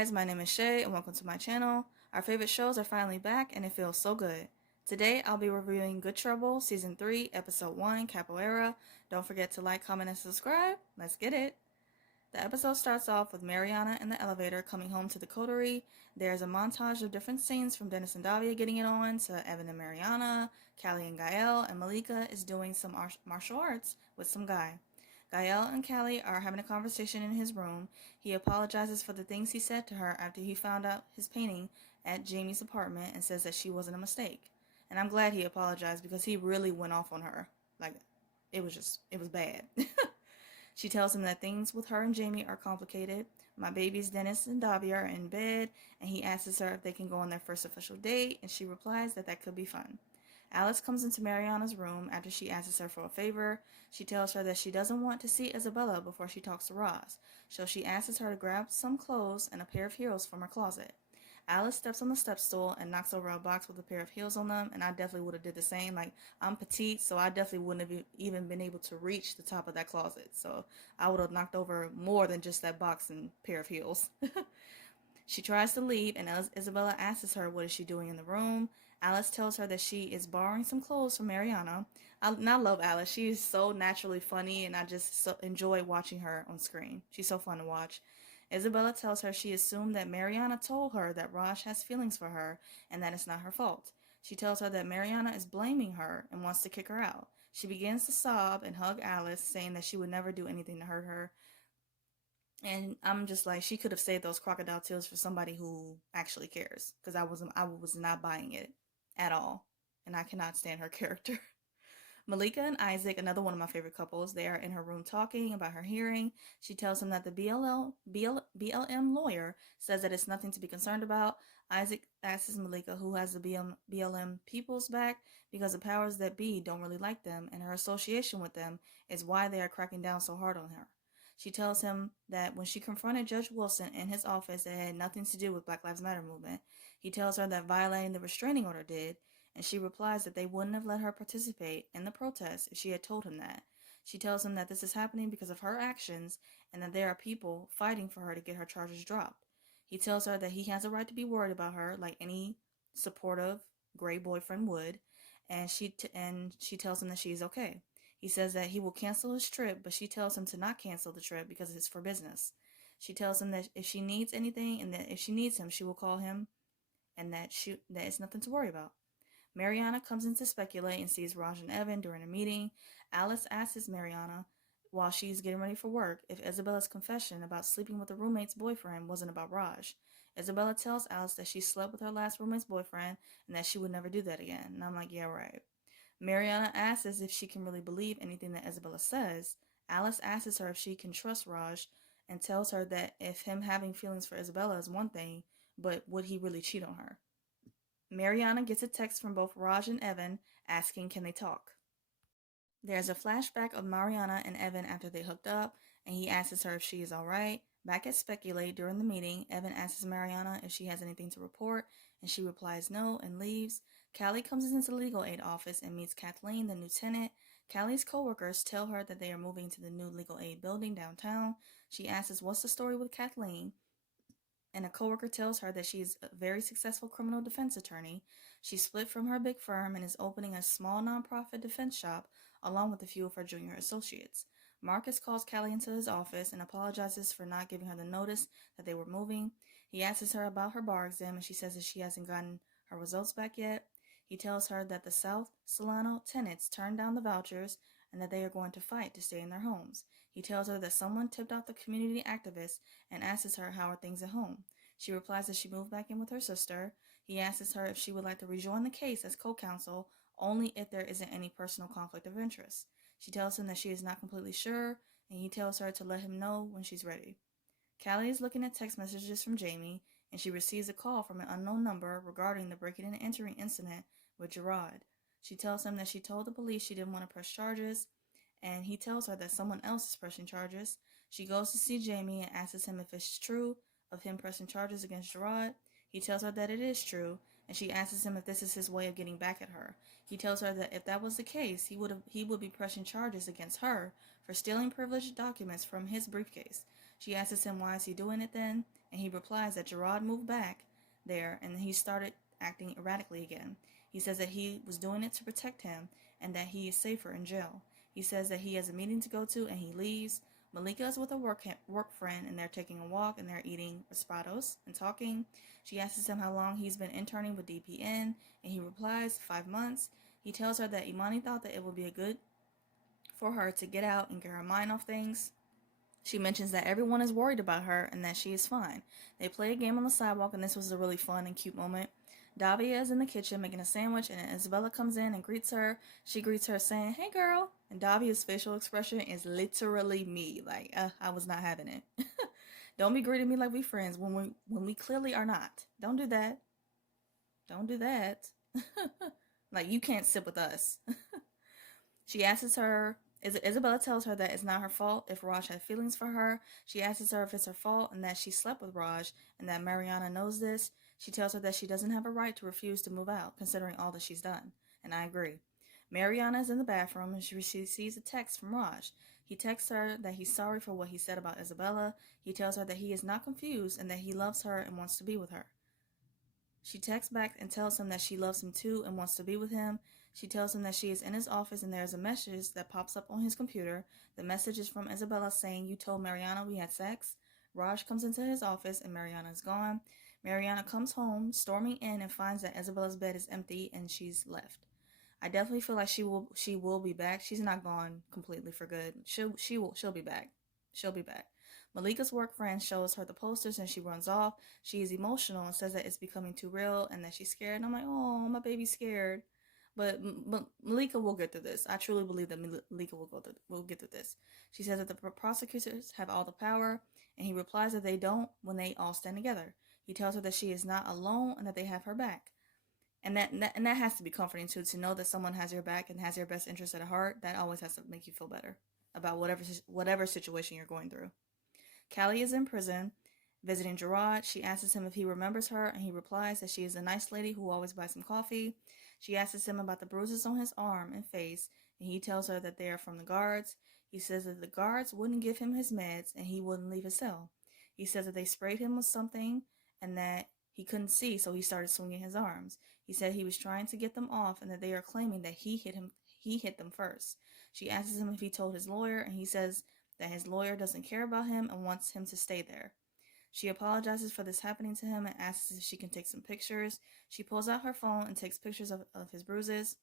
guys, my name is Shay and welcome to my channel. Our favorite shows are finally back and it feels so good. Today I'll be reviewing Good Trouble Season 3, Episode 1, Capoeira. Don't forget to like, comment, and subscribe. Let's get it. The episode starts off with Mariana in the elevator coming home to the coterie. There's a montage of different scenes from Dennis and Davia getting it on to Evan and Mariana, Callie and Gael, and Malika is doing some martial arts with some guy. Gael and Callie are having a conversation in his room. He apologizes for the things he said to her after he found out his painting at Jamie's apartment and says that she wasn't a mistake. And I'm glad he apologized because he really went off on her. Like, it was bad. She tells him that things with her and Jamie are complicated. My babies Dennis and Davia are in bed, and he asks her if they can go on their first official date, and she replies that that could be fun. Alice comes into Mariana's room after she asks her for a favor. She tells her that she doesn't want to see Isabella before she talks to Roz, so she asks her to grab some clothes and a pair of heels from her closet. Alice steps on the step stool and knocks over a box with a pair of heels on them, and I definitely would have did the same. Like, I'm petite, so I definitely wouldn't have even been able to reach the top of that closet, so I would have knocked over more than just that box and pair of heels. She tries to leave, and Isabella asks her what is she doing in the room. Alice tells her that she is borrowing some clothes from Mariana. I love Alice. She is so naturally funny, and I just enjoy watching her on screen. She's so fun to watch. Isabella tells her she assumed that Mariana told her that Raj has feelings for her, and that it's not her fault. She tells her that Mariana is blaming her and wants to kick her out. She begins to sob and hug Alice, saying that she would never do anything to hurt her. And I'm just like, she could have saved those crocodile tears for somebody who actually cares, because I was not buying it at all, and I cannot stand her character. Malika and Isaac, another one of my favorite couples, they are in her room talking about her hearing. She tells him that the BLM lawyer says that it's nothing to be concerned about. Isaac asks Malika who has the BLM people's back because the powers that be don't really like them, and her association with them is why they are cracking down so hard on her. She tells him that when she confronted Judge Wilson in his office, it had nothing to do with Black Lives Matter movement. He tells her that violating the restraining order did, and she replies that they wouldn't have let her participate in the protest if she had told him that. She tells him that this is happening because of her actions and that there are people fighting for her to get her charges dropped. He tells her that he has a right to be worried about her like any supportive gray boyfriend would, and she tells him that she's okay. He says that he will cancel his trip, but she tells him to not cancel the trip because it's for business. She tells him that if she needs anything and that if she needs him, she will call him, and that it's nothing to worry about. Mariana comes in to speculate and sees Raj and Evan during a meeting. Alice asks Mariana, while she's getting ready for work, if Isabella's confession about sleeping with a roommate's boyfriend wasn't about Raj. Isabella tells Alice that she slept with her last roommate's boyfriend and that she would never do that again. And I'm like, yeah, right. Mariana asks if she can really believe anything that Isabella says. Alice asks her if she can trust Raj and tells her that if him having feelings for Isabella is one thing, but would he really cheat on her? Mariana gets a text from both Raj and Evan asking can they talk. There's a flashback of Mariana and Evan after they hooked up, and he asks her if she is alright. Back at Speculate during the meeting, Evan asks Mariana if she has anything to report, and she replies no and leaves. Callie comes into the legal aid office and meets Kathleen, the new tenant. Callie's coworkers tell her that they are moving to the new legal aid building downtown. She asks what's the story with Kathleen, and a coworker tells her that she is a very successful criminal defense attorney. She split from her big firm and is opening a small nonprofit defense shop along with a few of her junior associates. Marcus calls Callie into his office and apologizes for not giving her the notice that they were moving. He asks her about her bar exam and she says that she hasn't gotten her results back yet. He tells her that the South Solano tenants turned down the vouchers and that they are going to fight to stay in their homes. He tells her that someone tipped off the community activist and asks her how are things at home. She replies that she moved back in with her sister. He asks her if she would like to rejoin the case as co-counsel, only if there isn't any personal conflict of interest. She tells him that she is not completely sure, and he tells her to let him know when she's ready. Callie is looking at text messages from Jamie, and she receives a call from an unknown number regarding the breaking and entering incident with Gerard. She tells him that she told the police she didn't want to press charges, and he tells her that someone else is pressing charges. She goes to see Jamie and asks him if it's true of him pressing charges against Gerard. He tells her that it is true, and she asks him if this is his way of getting back at her. He tells her that if that was the case, he would be pressing charges against her for stealing privileged documents from his briefcase. She asks him why is he doing it then, and he replies that Gerard moved back there and he started acting erratically again. He says that he was doing it to protect him and that he is safer in jail. He says that he has a meeting to go to and he leaves. Malika is with a work friend and they're taking a walk and they're eating raspados and talking. She asks him how long he's been interning with DPN and he replies 5 months. He tells her that Imani thought that it would be a good for her to get out and get her mind off things. She mentions that everyone is worried about her and that she is fine. They play a game on the sidewalk and this was a really fun and cute moment. Davia is in the kitchen making a sandwich and Isabella comes in and greets her. She greets her saying, "Hey girl." And Davia's facial expression is literally me. Like, I was not having it. Don't be greeting me like we friends when we clearly are not. Don't do that. Don't do that. Like, you can't sit with us. She asks her, Isabella tells her that it's not her fault if Raj had feelings for her. She asks her if it's her fault and that she slept with Raj and that Mariana knows this. She tells her that she doesn't have a right to refuse to move out, considering all that she's done. And I agree. Mariana is in the bathroom and she sees a text from Raj. He texts her that he's sorry for what he said about Isabella. He tells her that he is not confused and that he loves her and wants to be with her. She texts back and tells him that she loves him too and wants to be with him. She tells him that she is in his office and there is a message that pops up on his computer. The message is from Isabella saying, "You told Mariana we had sex." Raj comes into his office and Mariana is gone. Mariana comes home, storming in, and finds that Isabella's bed is empty and she's left. I definitely feel like she will be back. She's not gone completely for good. She'll be back. She'll be back. Malika's work friend shows her the posters and she runs off. She is emotional and says that it's becoming too real and that she's scared. And I'm like, oh, my baby's scared. But Malika will get through this. I truly believe that Malika will get through this. She says that the prosecutors have all the power, and he replies that they don't when they all stand together. He tells her that she is not alone and that they have her back. And that has to be comforting too, to know that someone has your back and has your best interest at heart. That always has to make you feel better about whatever situation you're going through. Callie is in prison visiting Gerard. She asks him if he remembers her, and he replies that she is a nice lady who always buys him coffee. She asks him about the bruises on his arm and face, and he tells her that they are from the guards. He says that the guards wouldn't give him his meds and he wouldn't leave his cell. He says that they sprayed him with something and that he couldn't see, so he started swinging his arms. He said he was trying to get them off and that they are claiming that he hit them first. She asks him if he told his lawyer, and he says that his lawyer doesn't care about him and wants him to stay there. She apologizes for this happening to him and asks if she can take some pictures. She pulls out her phone and takes pictures of his bruises.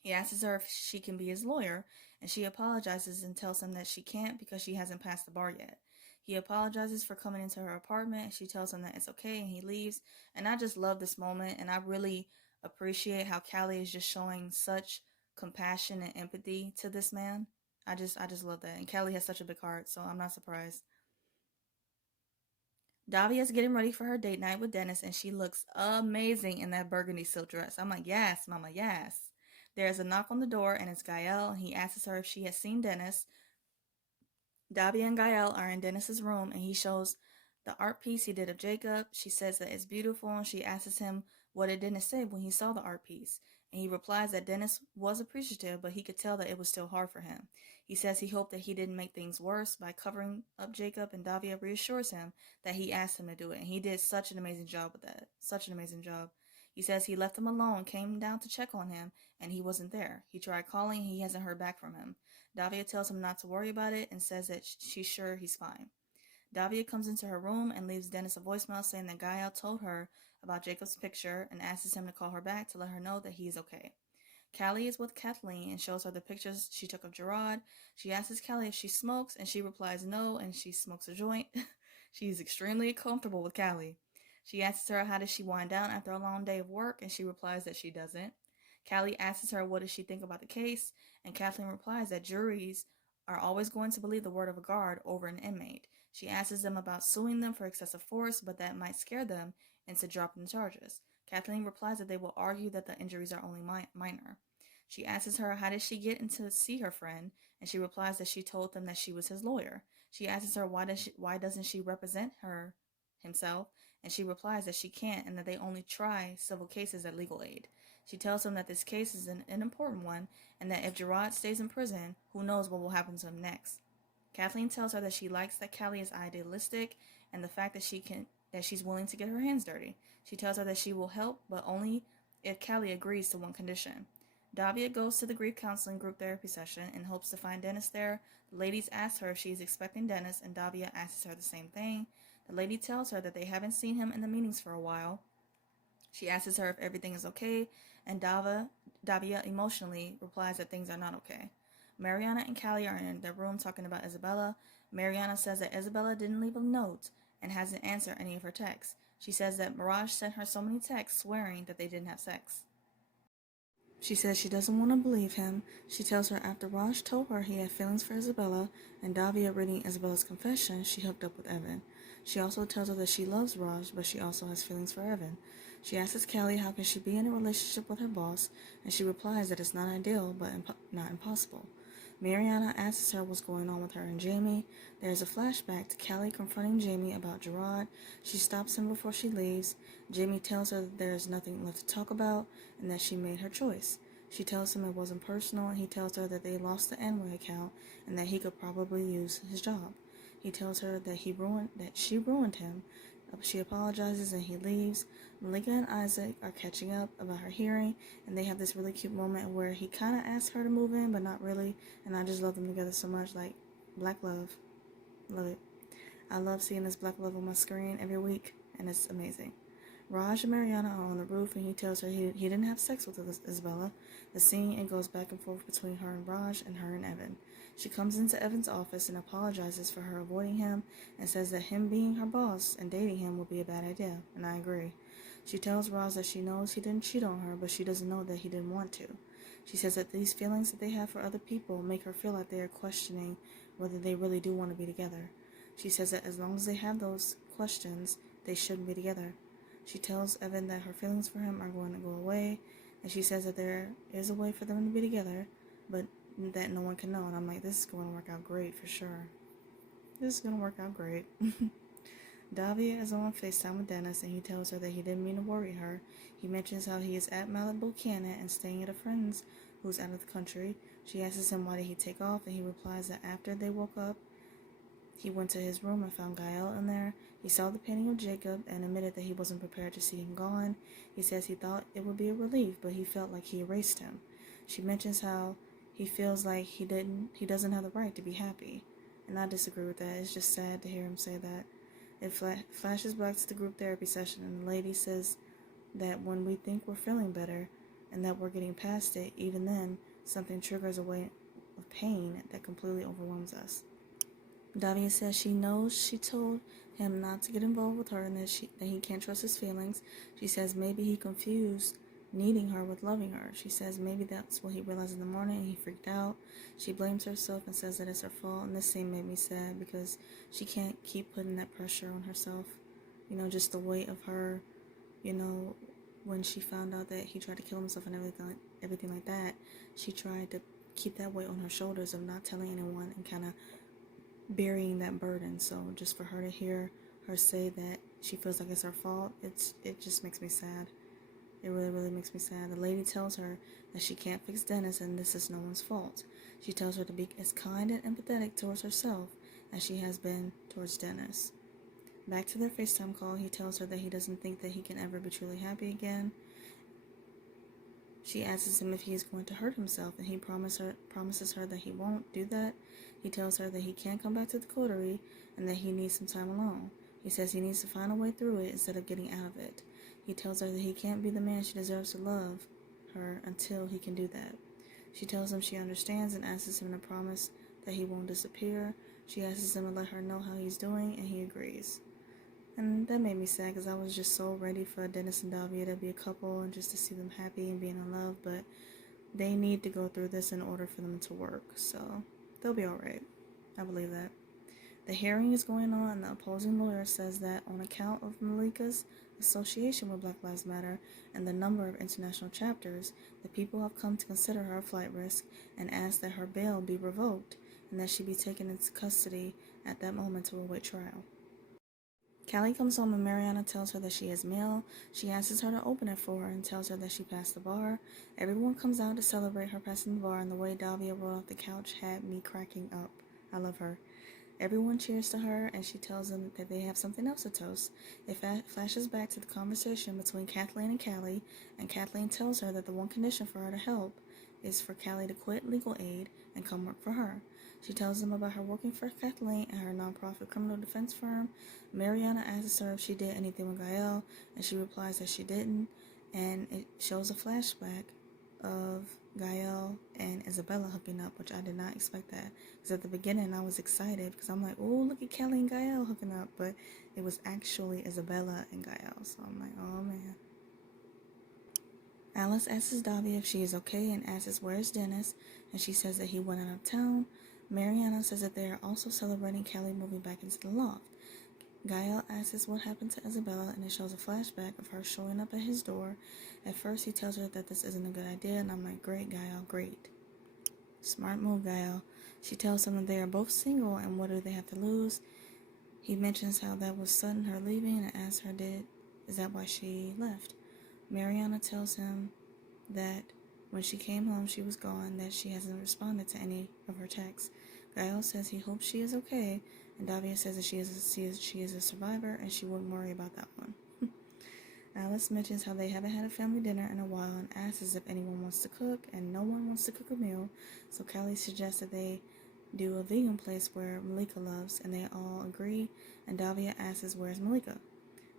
He asks her if she can be his lawyer, and she apologizes and tells him that she can't because she hasn't passed the bar yet. He apologizes for coming into her apartment, and she tells him that it's okay, and he leaves. And I just love this moment, and I really appreciate how Callie is just showing such compassion and empathy to this man. I just love that. And Callie has such a big heart, so I'm not surprised. Davia is getting ready for her date night with Dennis, and she looks amazing in that burgundy silk dress. I'm like, yes, mama, yes. There's a knock on the door, and it's Gael, and he asks her if she has seen Dennis. Davia and Gael are in Dennis's room, and he shows the art piece he did of Jacob. She says that it's beautiful, and she asks him what did Dennis say when he saw the art piece. And he replies that Dennis was appreciative, but he could tell that it was still hard for him. He says he hoped that he didn't make things worse by covering up Jacob, and Davia reassures him that he asked him to do it, and he did such an amazing job with that. Such an amazing job. He says he left him alone, came down to check on him, and he wasn't there. He tried calling, and he hasn't heard back from him. Davia tells him not to worry about it and says that she's sure he's fine. Davia comes into her room and leaves Dennis a voicemail saying that Gael told her about Jacob's picture and asks him to call her back to let her know that he is okay. Callie is with Kathleen and shows her the pictures she took of Gerard. She asks Callie if she smokes, and she replies no, and she smokes a joint. She's extremely comfortable with Callie. She asks her how does she wind down after a long day of work, and she replies that she doesn't. Callie asks her what does she think about the case, and Kathleen replies that juries are always going to believe the word of a guard over an inmate. She asks them about suing them for excessive force, but that might scare them into dropping the charges. Kathleen replies that they will argue that the injuries are only minor. She asks her how did she get in to see her friend, and she replies that she told them that she was his lawyer. She asks her why doesn't she represent himself, and she replies that she can't and that they only try civil cases at legal aid. She tells him that this case is an important one and that if Gerard stays in prison, who knows what will happen to him next. Kathleen tells her that she likes that Callie is idealistic and the fact that she's willing to get her hands dirty. She tells her that she will help, but only if Callie agrees to one condition. Davia goes to the grief counseling group therapy session in hopes to find Dennis there. The ladies ask her if she is expecting Dennis, and Davia asks her the same thing. The lady tells her that they haven't seen him in the meetings for a while. She asks her if everything is okay, and Davia emotionally replies that things are not okay. Mariana and Callie are in their room talking about Isabella. Mariana says that Isabella didn't leave a note and hasn't answered any of her texts. She says that Mirage sent her so many texts swearing that they didn't have sex. She says she doesn't want to believe him. She tells her after Raj told her he had feelings for Isabella, and Davia reading Isabella's confession, she hooked up with Evan. She also tells her that she loves Raj, but she also has feelings for Evan. She asks Callie how can she be in a relationship with her boss, and she replies that it's not ideal, but not impossible. Mariana asks her what's going on with her and Jamie. There's a flashback to Callie confronting Jamie about Gerard. She stops him before she leaves. Jamie tells her that there is nothing left to talk about and that she made her choice. She tells him it wasn't personal, and he tells her that they lost the Amway account and that he could probably use his job. He tells her that she ruined him. She apologizes and he leaves. Malika and Isaac are catching up about her hearing, and they have this really cute moment where he kind of asks her to move in, but not really, and I just love them together so much. Like, black love. Love it. I love seeing this black love on my screen every week, and it's amazing. Raj and Mariana are on the roof, and he tells her he didn't have sex with Isabella. The scene, it goes back and forth between her and Raj and her and Evan. She comes into Evan's office and apologizes for her avoiding him and says that him being her boss and dating him would be a bad idea, and I agree. She tells Raj that she knows he didn't cheat on her, but she doesn't know that he didn't want to. She says that these feelings that they have for other people make her feel like they are questioning whether they really do want to be together. She says that as long as they have those questions, they shouldn't be together. She tells Evan that her feelings for him are going to go away, and she says that there is a way for them to be together, but that no one can know. And I'm like, this is going to work out great for sure. This is going to work out great. Davia is on FaceTime with Dennis, and he tells her that he didn't mean to worry her. He mentions how he is at Malibu Canyon and staying at a friend's who's out of the country. She asks him why did he take off, and he replies that after they woke up, he went to his room and found Gael in there. He saw the painting of Jacob and admitted that he wasn't prepared to see him gone. He says he thought it would be a relief, but he felt like he erased him. She mentions how he feels like he doesn't have the right to be happy. And I disagree with that. It's just sad to hear him say that. It flashes back to the group therapy session, and the lady says that when we think we're feeling better and that we're getting past it, even then, something triggers a wave of pain that completely overwhelms us. Davia says she knows she told him not to get involved with her and that he can't trust his feelings. She says maybe he confused needing her with loving her. She says maybe that's what he realized in the morning and he freaked out. She blames herself and says that it's her fault, and this scene made me sad because she can't keep putting that pressure on herself. You know, just the weight of her, you know, when she found out that he tried to kill himself and everything like that, she tried to keep that weight on her shoulders of not telling anyone and kind of burying that burden. So just for her to hear her say that she feels like it's her fault, it just makes me sad. It really, really makes me sad. The lady tells her that she can't fix Dennis and this is no one's fault. She tells her to be as kind and empathetic towards herself as she has been towards Dennis. Back to their FaceTime call, he tells her that he doesn't think that he can ever be truly happy again. She asks him if he is going to hurt himself, and he promises her that he won't do that. He tells her that he can't come back to the coterie and that he needs some time alone. He says he needs to find a way through it instead of getting out of it. He tells her that he can't be the man she deserves to love her until he can do that. She tells him she understands and asks him to promise that he won't disappear. She asks him to let her know how he's doing, and he agrees. And that made me sad because I was just so ready for Dennis and Davia to be a couple and just to see them happy and being in love, but they need to go through this in order for them to work, so they'll be alright. I believe that. The hearing is going on, and the opposing lawyer says that on account of Malika's association with Black Lives Matter and the number of international chapters, the people have come to consider her a flight risk and ask that her bail be revoked and that she be taken into custody at that moment to await trial. Callie comes home and Mariana tells her that she has mail. She asks her to open it for her and tells her that she passed the bar. Everyone comes out to celebrate her passing the bar, and the way Davia rolled off the couch had me cracking up. I love her. Everyone cheers to her, and she tells them that they have something else to toast. It flashes back to the conversation between Kathleen and Callie, and Kathleen tells her that the one condition for her to help is for Callie to quit legal aid and come work for her. She tells them about her working for Kathleen and her nonprofit criminal defense firm. Mariana asks her if she did anything with Gael, and she replies that she didn't, and it shows a flashback of Gael and Isabella hooking up, which I did not expect that. Because at the beginning I was excited because I'm like, oh, look at Kelly and Gael hooking up, but it was actually Isabella and Gael. So I'm like, oh man. Alice asks Davia if she is okay and asks where is Dennis, and she says that he went out of town. Mariana says that they are also celebrating Kelly moving back into the loft. Gael asks what happened to Isabella, and it shows a flashback of her showing up at his door. At first, he tells her that this isn't a good idea, and I'm like, great, Gael, great. Smart move, Gael. She tells him that they are both single, and what do they have to lose? He mentions how that was sudden her leaving, and asks her, is that why she left? Mariana tells him that when she came home, she was gone, that she hasn't responded to any of her texts. Gael says he hopes she is okay, and Davia says that she is a survivor and she wouldn't worry about that one. Alice mentions how they haven't had a family dinner in a while and asks if anyone wants to cook, and no one wants to cook a meal, so Callie suggests that they do a vegan place where Malika loves, and they all agree, and Davia asks where's Malika.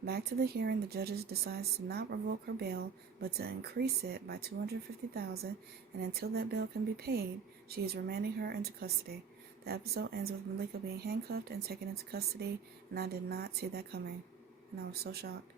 Back to the hearing, the judges decides to not revoke her bail, but to increase it by $250,000, and until that bail can be paid, she is remanding her into custody. The episode ends with Malika being handcuffed and taken into custody, and I did not see that coming, and I was so shocked.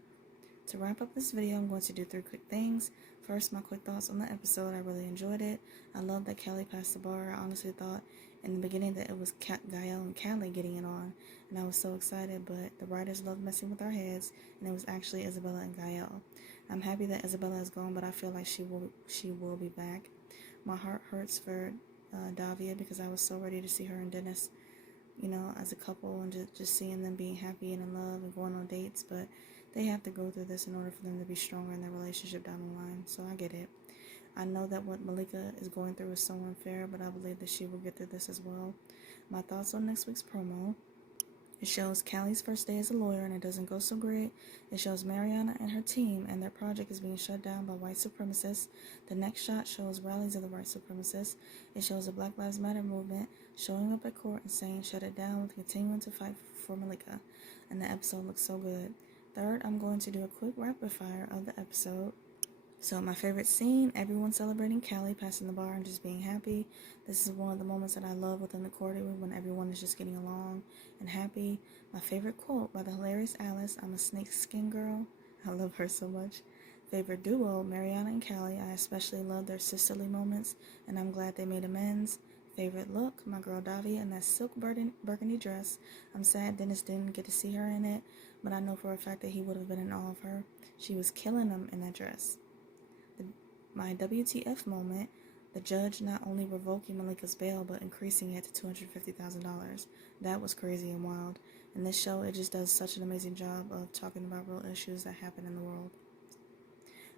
To wrap up this video, I'm going to do 3 quick things. First, my quick thoughts on the episode. I really enjoyed it. I love that Callie passed the bar. I honestly thought in the beginning that it was Gael and Callie getting it on, and I was so excited, but the writers love messing with our heads, and it was actually Isabella and Gael. I'm happy that Isabella is gone, but I feel like she will be back. My heart hurts for Davia because I was so ready to see her and Dennis, as a couple, and just seeing them being happy and in love and going on dates, but they have to go through this in order for them to be stronger in their relationship down the line, so I get it. I know that what Malika is going through is so unfair, but I believe that she will get through this as well. My thoughts on next week's promo. It shows Callie's first day as a lawyer, and it doesn't go so great. It shows Mariana and her team, and their project is being shut down by white supremacists. The next shot shows rallies of the white supremacists. It shows the Black Lives Matter movement showing up at court and saying shut it down with continuing to fight for Malika. And the episode looks so good. Third, I'm going to do a quick rapid fire of the episode. So my favorite scene, everyone celebrating Callie passing the bar and just being happy. This is one of the moments that I love within the courtroom when everyone is just getting along and happy. My favorite quote by the hilarious Alice, I'm a snake skin girl. I love her so much. Favorite duo, Mariana and Callie. I especially love their sisterly moments, and I'm glad they made amends. Favorite look, my girl Davia in that silk burgundy dress. I'm sad Dennis didn't get to see her in it, but I know for a fact that he would have been in awe of her. She was killing him in that dress. My WTF moment, the judge not only revoking Malika's bail, but increasing it to $250,000. That was crazy and wild. In this show, it just does such an amazing job of talking about real issues that happen in the world.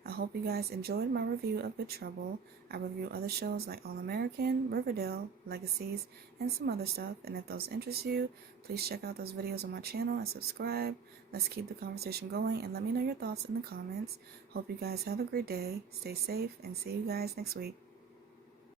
I hope you guys enjoyed my review of Good Trouble. I review other shows like All American, Riverdale, Legacies, and some other stuff. And if those interest you, please check out those videos on my channel and subscribe. Let's keep the conversation going and let me know your thoughts in the comments. Hope you guys have a great day. Stay safe and see you guys next week.